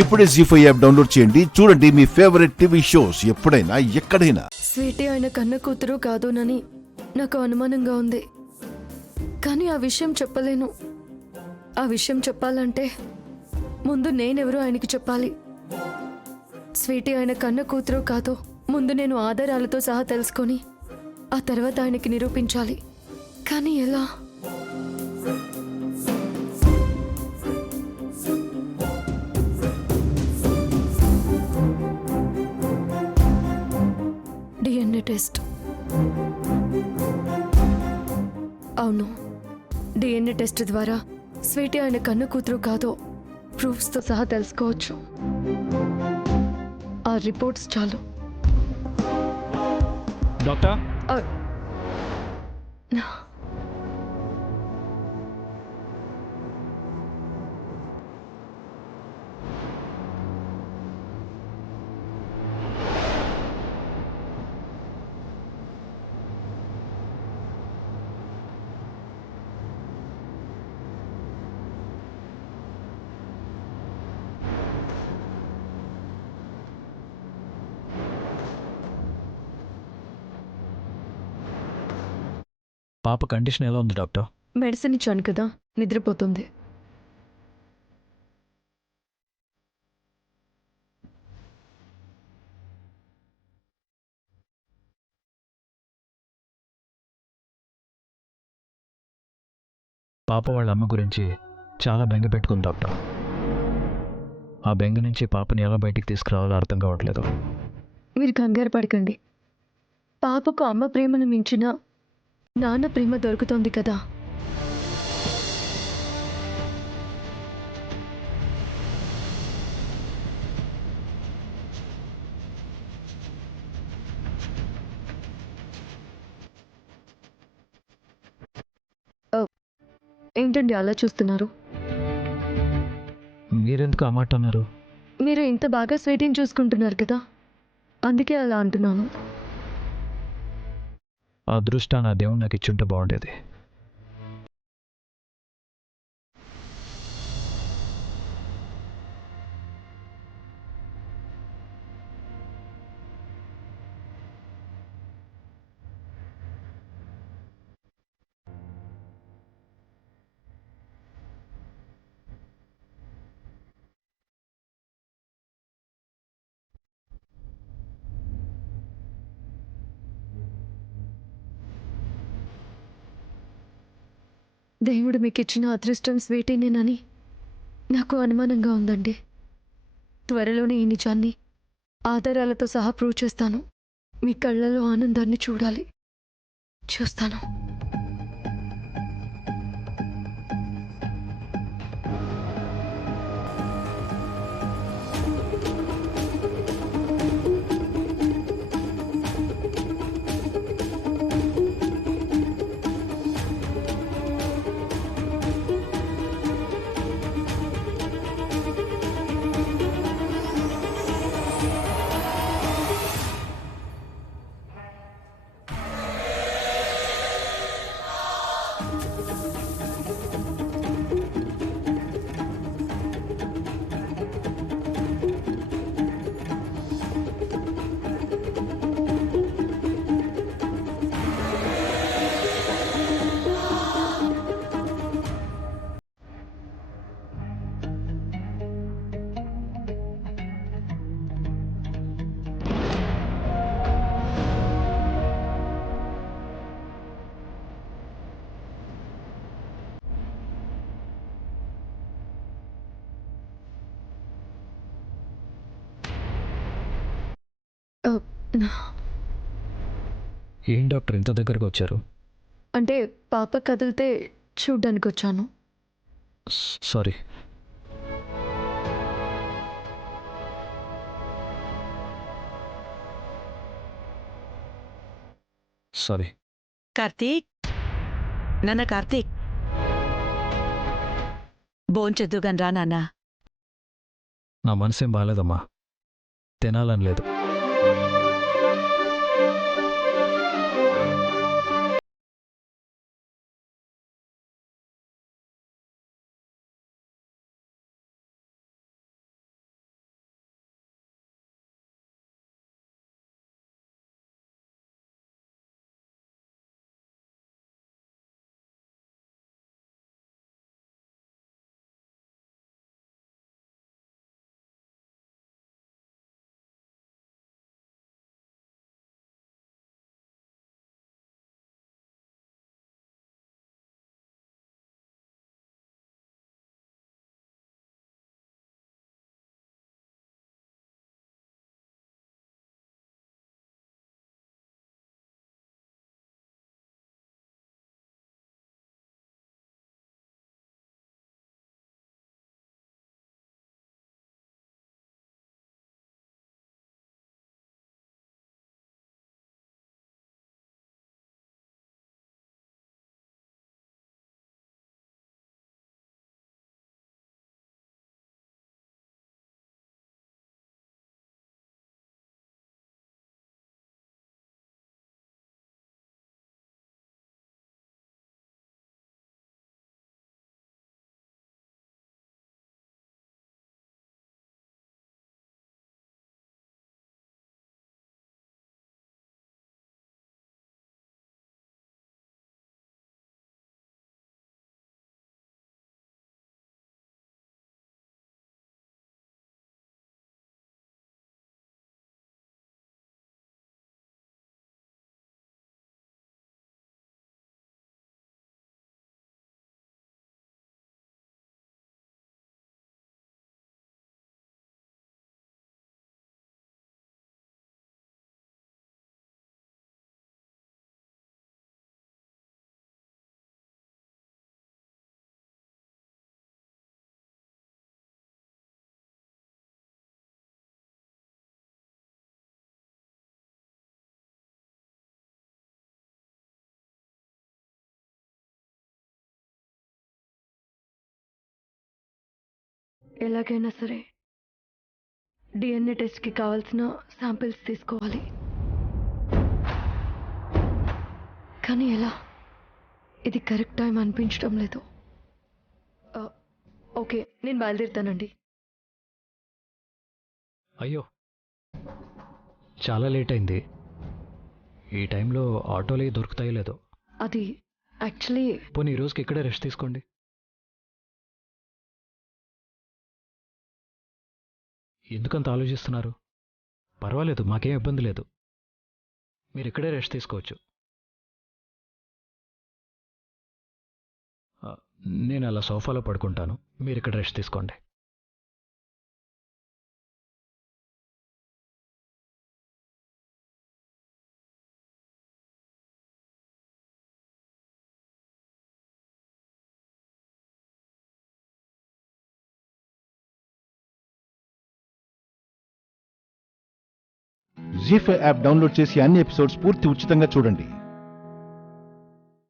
ఇప్పుడే జీ5 app download చేయండి. చూడండి మీ ఫేవరెట్ టీవీ షోస్ ఎప్పుడైనా ఎక్కడైనా. స్వీటీ ఆయన కన్న కూతురు కాదోనని నాకు అనుమానంగా ఉంది. కానీ ఆ విషయం చెప్పలేను. ఆ విషయం చెప్పాలంటే ముందు నేనెవరో ఆయనకి చెప్పాలి. స్వీటీ ఆయన కన్న కూతురు కాదో ముందు నేను ఆధారాలతో సహా తెలుసుకొని ఆ తర్వాత ఆయనకి నిరూపించాలి. కానీ ఎలా? DNA test. అవును, డిఎన్ఏ టెస్ట్ ద్వారా స్వీటీ ఆయన కన్న కూతురు కాదో ప్రూఫ్స్తో సహా తెలుసుకోవచ్చు. ఆ రిపోర్ట్స్ చాలు. డాక్టర్, పాప కండిషన్ ఎలా ఉంది డాక్టర్? మెడిసిన్ ఇచ్చాను కదా, నిద్రపోతుంది. పాప వాళ్ళ అమ్మ గురించి చాలా బెంగ పెట్టుకుంది డాక్టర్. ఆ బెంగ నుంచి పాపని ఎలా బయటికి తీసుకురావాలో అర్థం కావట్లేదు. మీరు కంగారు పడకండి. పాపకు అమ్మ ప్రేమను మించిన నాన్న ప్రేమ దొరుకుతోంది కదా. ఏంటండి అలా చూస్తున్నారు? మీరెందుకు ఆ మాట అన్నారు? మీరు ఇంత బాగా స్వీటీని చూసుకుంటున్నారు కదా, అందుకే అలా అంటున్నాను. ఆ అదృష్టాన్ని ఆ దేవుడు నాకు ఇచ్చుంటే బాగుండేది. దేవుడు మీకు ఇచ్చిన అదృష్టం స్వీటీనేనని నాకు అనుమానంగా ఉందండి. త్వరలోనే ఈ నిజాన్ని ఆధారాలతో సహా ప్రూవ్ చేస్తాను. మీ కళ్ళలో ఆనందాన్ని చూడాలి. చూస్తాను. ఆ, ఏం డాక్టర్ ఇంత దగ్గరకు వచ్చారు? అంటే పాప కదిలితే చూడ్డానికి వచ్చాను. సారీ. సారీ. కార్తీక్, నాన్న కార్తీక్, భోంచెద్దుగాని రా నాన్న. నా మనసేం బాగాలేదమ్మా, తినాలని లేదు. ఎలాగైనా సరే డిఎన్ఏ టెస్ట్కి కావాల్సిన శాంపిల్స్ తీసుకోవాలి. కానీ ఎలా? ఇది కరెక్ట్ టైం అనిపించడం లేదు. ఓకే, నేను బయలుదేరుతానండి. అయ్యో, చాలా లేట్ అయింది. ఈ టైంలో ఆటోలు దొరుకుతాయో లేదో. అది యాక్చువల్లీ పోనీ ఈ రోజుకి ఇక్కడే రెస్ట్ తీసుకోండి. ఎందుకంత ఆలోచిస్తున్నారు? పర్వాలేదు, మాకేం ఇబ్బంది లేదు. మీరు ఇక్కడే రెస్ట్ తీసుకోవచ్చు. నేను అలా సోఫాలో పడుకుంటాను, మీరు ఇక్కడ రెస్ట్ తీసుకోండి. జీ5 యాప్ డౌన్లోడ్ చేసి అన్ని ఎపిసోడ్స్ పూర్తి ఉచితంగా చూడండి.